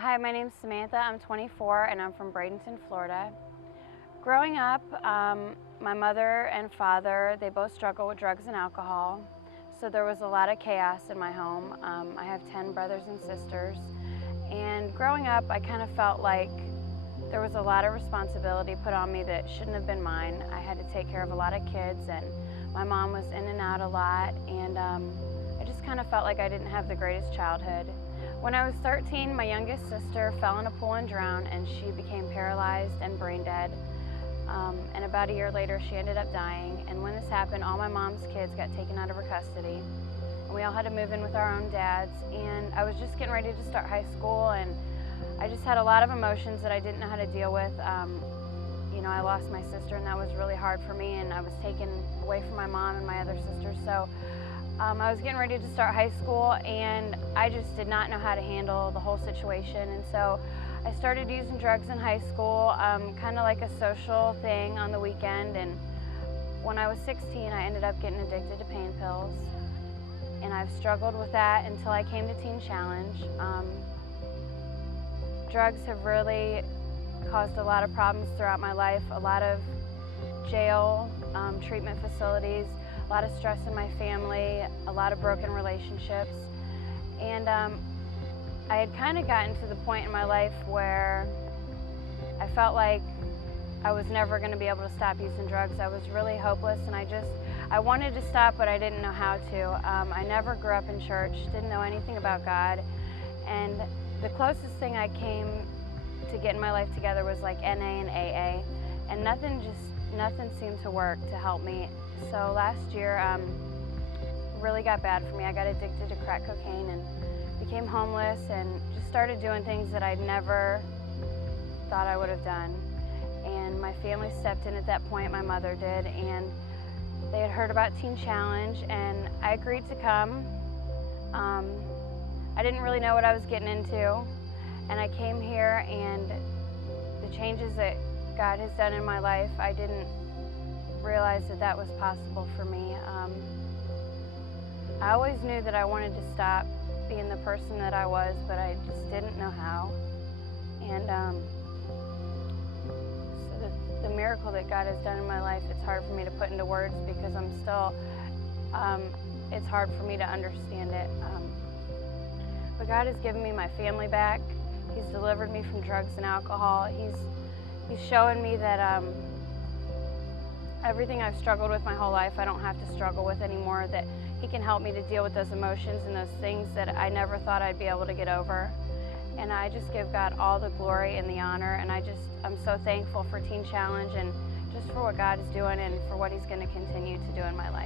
Hi, my name's Samantha. I'm 24 and I'm from Bradenton, Florida. Growing up, my mother and father, they both struggled with drugs and alcohol, so there was a lot of chaos in my home. I have 10 brothers and sisters, and growing up, I kind of felt like there was a lot of responsibility put on me that shouldn't have been mine. I had to take care of a lot of kids, and my mom was in and out a lot, and I just kind of felt like I didn't have the greatest childhood. When I was 13, my youngest sister fell in a pool and drowned, and she became paralyzed and brain dead. And about a year later, she ended up dying. And when this happened, all my mom's kids got taken out of her custody. And we all had to move in with our own dads. And I was just getting ready to start high school, and I just had a lot of emotions that I didn't know how to deal with. I lost my sister, and that was really hard for me, and I was taken away from my mom and my other sisters. So I was getting ready to start high school, and I just did not know how to handle the whole situation. And so I started using drugs in high school, kind of like a social thing on the weekend. And when I was 16, I ended up getting addicted to pain pills. And I've struggled with that until I came to Teen Challenge. Drugs have really caused a lot of problems throughout my life, a lot of jail, treatment facilities, a lot of stress in my family, a lot of broken relationships. And I had kind of gotten to the point in my life where I felt like I was never going to be able to stop using drugs. I was really hopeless, and I wanted to stop, but I didn't know how to. I never grew up in church, didn't know anything about God, and the closest thing I came to getting my life together was like NA and AA, and nothing seemed to work to help me. So last year really got bad for me. I got addicted to crack cocaine and became homeless, and just started doing things that I'd never thought I would have done. And my family stepped in at that point, my mother did, and they had heard about Teen Challenge, and I agreed to come. I didn't really know what I was getting into, and I came here, and the changes that God has done in my life, I didn't realize that that was possible for me. I always knew that I wanted to stop being the person that I was, but I just didn't know how. And so the miracle that God has done in my life, it's hard for me to put into words, because I'm still, it's hard for me to understand it. But God has given me my family back. He's delivered me from drugs and alcohol. He's showing me that everything I've struggled with my whole life, I don't have to struggle with anymore, that He can help me to deal with those emotions and those things that I never thought I'd be able to get over. And I just give God all the glory and the honor, and I'm so thankful for Teen Challenge and just for what God is doing and for what He's going to continue to do in my life.